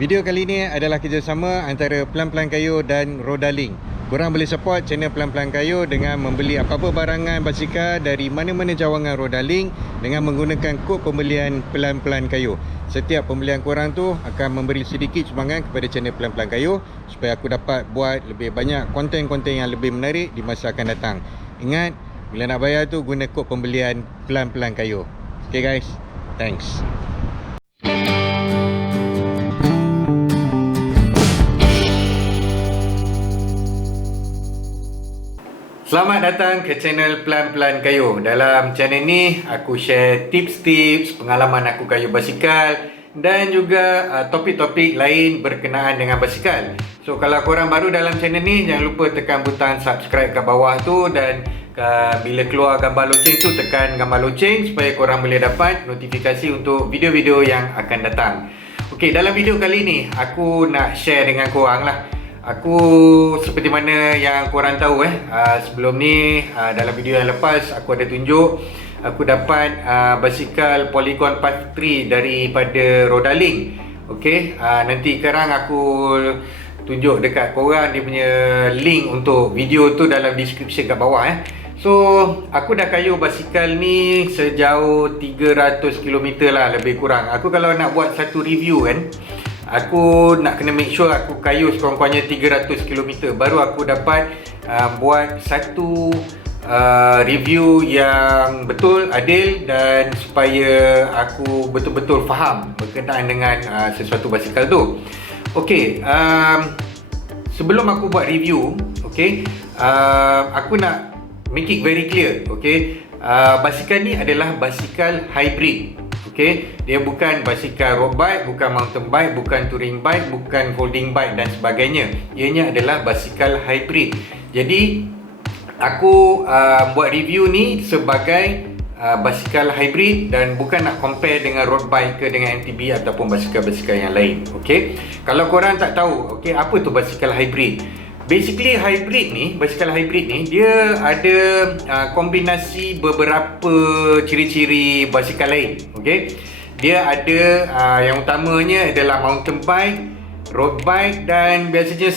Video kali ini adalah kerjasama antara Pelan-Pelan Kayu dan Rodaling. Korang boleh support channel Pelan-Pelan Kayu dengan membeli apa-apa barangan basikal dari mana-mana cawangan Rodaling dengan menggunakan kod pembelian Pelan-Pelan Kayu. Setiap pembelian korang tu akan memberi sedikit sumbangan kepada channel Pelan-Pelan Kayu supaya aku dapat buat lebih banyak konten-konten yang lebih menarik di masa akan datang. Ingat, bila nak bayar tu guna kod pembelian Pelan-Pelan Kayu. Okay guys, thanks. Selamat datang ke channel Pelan-Pelan Kayu. Dalam channel ni aku share tips-tips pengalaman aku kayu basikal dan juga topik-topik lain berkenaan dengan basikal. So kalau korang baru dalam channel ni, jangan lupa tekan butang subscribe kat bawah tu dan bila keluar gambar loceng tu tekan gambar loceng supaya korang boleh dapat notifikasi untuk video-video yang akan datang. Okey, dalam video kali ni aku nak share dengan korang lah. Aku seperti mana yang korang tahu sebelum ni dalam video yang lepas aku ada tunjuk aku dapat basikal Polygon Path 3 daripada Rodaling. Okey, nanti sekarang aku tunjuk dekat korang dia punya link untuk video tu dalam description kat bawah So aku dah kayu basikal ni sejauh 300 km lah lebih kurang. Aku kalau nak buat satu review aku nak kena make sure aku kayu sekurang-kurangnya 300 km baru aku dapat buat satu review yang betul, adil dan supaya aku betul-betul faham berkenaan dengan sesuatu basikal tu. Okey, sebelum aku buat review, aku nak make it very clear. Basikal ni adalah basikal hybrid. Dia bukan basikal road bike, bukan mountain bike, bukan touring bike, bukan folding bike dan sebagainya. Ianya adalah basikal hybrid. Jadi aku buat review ni sebagai basikal hybrid dan bukan nak compare dengan road bike ke dengan MTB ataupun basikal-basikal yang lain. Kalau korang tak tahu, apa tu basikal hybrid? Basically hybrid ni, basikal hybrid ni dia ada kombinasi beberapa ciri-ciri basikal lain. Dia ada yang utamanya adalah mountain bike, road bike dan biasanya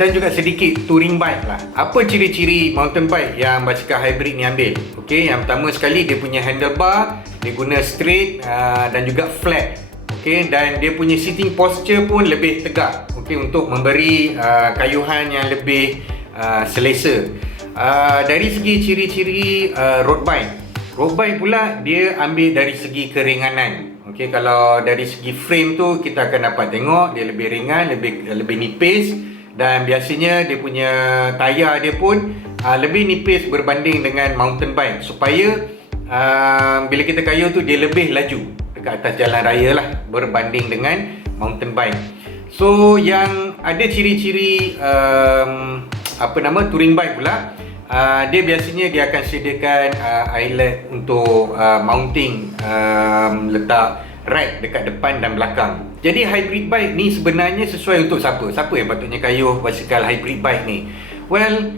dan juga sedikit touring bike lah. Apa ciri-ciri mountain bike yang basikal hybrid ni ambil? Yang pertama sekali dia punya handlebar, dia guna straight dan juga flat. Dan dia punya sitting posture pun lebih tegak untuk memberi kayuhan yang lebih selesa. Dari segi ciri-ciri road bike pula dia ambil dari segi keringanan. Kalau dari segi frame tu kita akan dapat tengok dia lebih ringan, lebih nipis dan biasanya dia punya tayar dia pun lebih nipis berbanding dengan mountain bike supaya bila kita kayu tu dia lebih laju dekat atas jalan raya lah berbanding dengan mountain bike. So yang ada ciri-ciri touring bike pula, dia biasanya dia akan sediakan eyelet untuk mounting letak rack dekat depan dan belakang. Jadi hybrid bike ni sebenarnya sesuai untuk siapa? Siapa yang patutnya kayuh basikal hybrid bike ni? Well,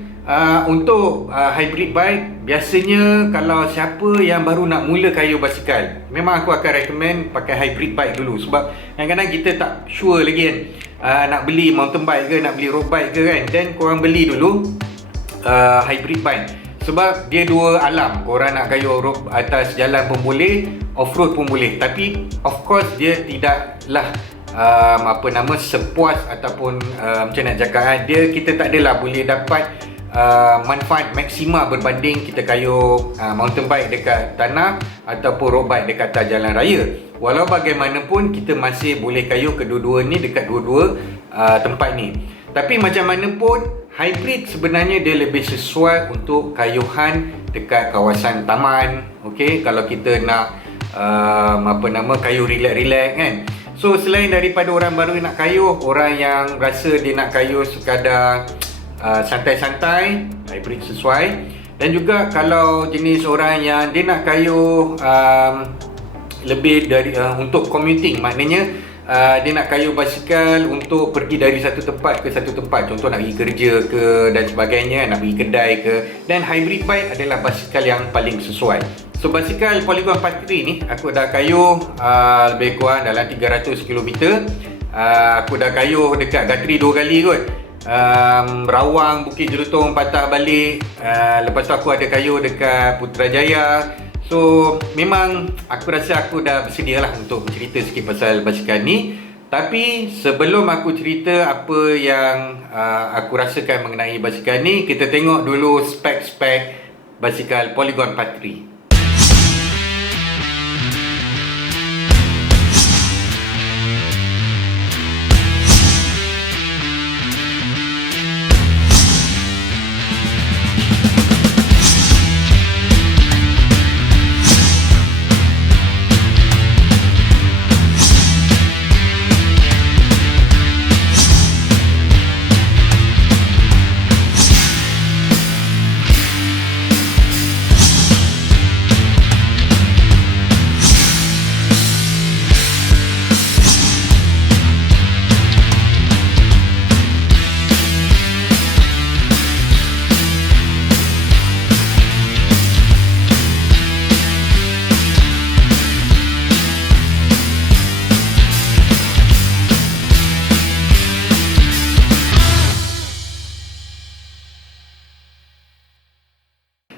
untuk hybrid bike biasanya kalau siapa yang baru nak mula kayuh basikal, memang aku akan recommend pakai hybrid bike dulu. Sebab kadang-kadang kita tak sure lagi nak beli mountain bike ke nak beli road bike ke then korang beli dulu hybrid bike. Sebab dia dua alam. Korang nak kayuh road atas jalan pun boleh, off-road pun boleh. Tapi of course dia tidaklah sepuas ataupun macam nak cakap kita tak adalah boleh dapat manfaat maksima berbanding kita kayuh mountain bike dekat tanah ataupun road bike dekat atas jalan raya. Walau bagaimanapun kita masih boleh kayuh kedua-dua ni dekat dua-dua tempat ni. Tapi macam mana pun hybrid sebenarnya dia lebih sesuai untuk kayuhan dekat kawasan taman. Kalau kita nak kayuh relax-relax So selain daripada orang baru nak kayuh, orang yang rasa dia nak kayuh sekadar santai-santai, hybrid sesuai. Dan juga kalau jenis orang yang dia nak kayuh lebih dari untuk commuting, maknanya dia nak kayuh basikal untuk pergi dari satu tempat ke satu tempat, contoh nak pergi kerja ke dan sebagainya, nak pergi kedai ke, dan hybrid bike adalah basikal yang paling sesuai. So basikal Polygon Path 3 ni aku dah kayuh lebih kurang dalam 300 km Aku dah kayuh dekat Gatri 2 kali kot. Rawang, Bukit Jelutong patah balik. Lepas tu aku ada kayuh dekat Putrajaya. So memang aku rasa aku dah bersedia lah untuk bercerita sikit pasal basikal ni. Tapi sebelum aku cerita apa yang aku rasakan mengenai basikal ni, kita tengok dulu spek-spek basikal Polygon 43.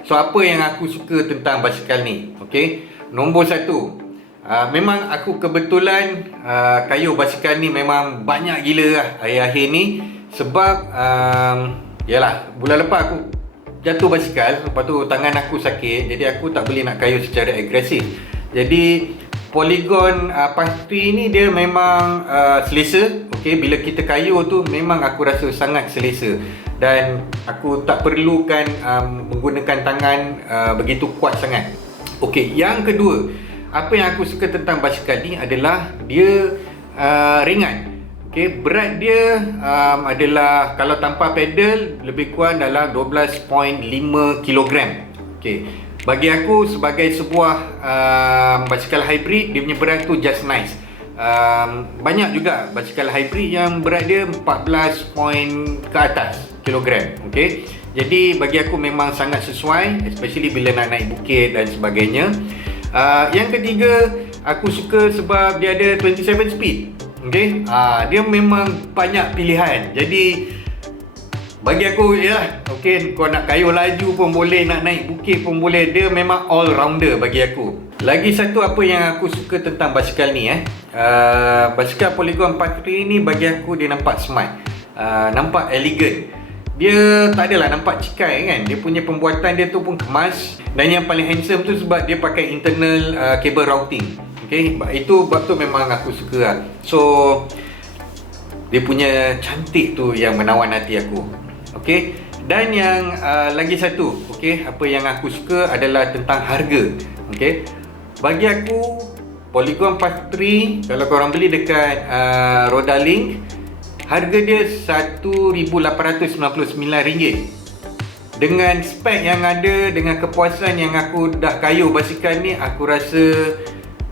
So apa yang aku suka tentang basikal ni? Okey, nombor satu, memang aku kebetulan kayuh basikal ni memang banyak gila lah akhir-akhir ni. Sebab yalah, bulan lepas aku jatuh basikal, lepas tu tangan aku sakit, jadi aku tak boleh nak kayuh secara agresif. Jadi Polygon 43 ni dia memang selesa. Okey, bila kita kayuh tu memang aku rasa sangat selesa. Dan aku tak perlukan menggunakan tangan begitu kuat sangat. Okey, yang kedua, apa yang aku suka tentang basikal ni adalah dia ringan. Okey, berat dia adalah kalau tanpa pedal lebih kurang dalam 12.5 kg. Okey, bagi aku sebagai sebuah basikal hybrid, dia punya berat tu just nice. Banyak juga basikal hybrid yang berat dia 14 point ke atas kilogram. Okey, jadi bagi aku memang sangat sesuai, especially bila nak naik bukit dan sebagainya. Yang ketiga, aku suka sebab dia ada 27 speed. Okey, dia memang banyak pilihan. Jadi bagi aku ya, okey, kau nak kayuh laju pun boleh, nak naik bukit pun boleh. Dia memang all rounder bagi aku. Lagi satu apa yang aku suka tentang basikal ni, basikal Polygon 43 ni bagi aku dia nampak smart, nampak elegan. Dia tak adalah nampak cikai kan. Dia punya pembuatan dia tu pun kemas. Dan yang paling handsome tu sebab dia pakai internal cable routing. Okay, itu sebab tu memang aku suka lah. So dia punya cantik tu yang menawan hati aku. Okay, dan yang lagi satu, okay, apa yang aku suka adalah tentang harga. Okay, bagi aku Polygon 43 kalau korang beli dekat Rodalink, harga dia RM1,899. Dengan spek yang ada, dengan kepuasan yang aku dah kayuh basikal ni, aku rasa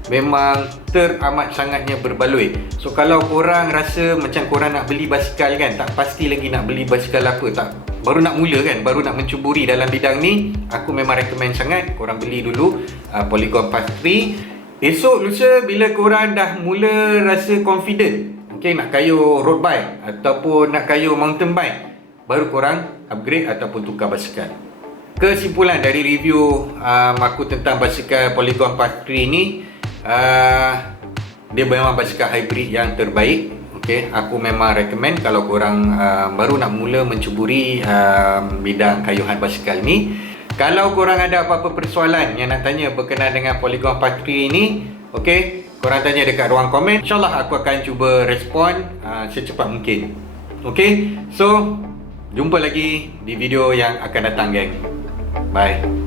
memang teramat sangatnya berbaloi. So kalau korang rasa macam korang nak beli basikal kan, tak pasti lagi nak beli basikal apa, tak, baru nak mula kan, baru nak mencuburi dalam bidang ni, aku memang recommend sangat korang beli dulu Polygon 43. Esok lusa bila korang dah mula rasa confident, okay, nak kayuh road bike ataupun nak kayuh mountain bike, baru korang upgrade ataupun tukar basikal. Kesimpulan dari review aku tentang basikal Polygon 43 ni, dia memang basikal hybrid yang terbaik. Okay, aku memang recommend kalau korang baru nak mula mencuburi bidang kayuhan basikal ni. Kalau korang ada apa-apa persoalan yang nak tanya berkenaan dengan Polygon 43 ni, okay, korang tanya dekat ruang komen. InsyaAllah aku akan cuba respon secepat mungkin. Okay, so jumpa lagi di video yang akan datang, geng. Bye.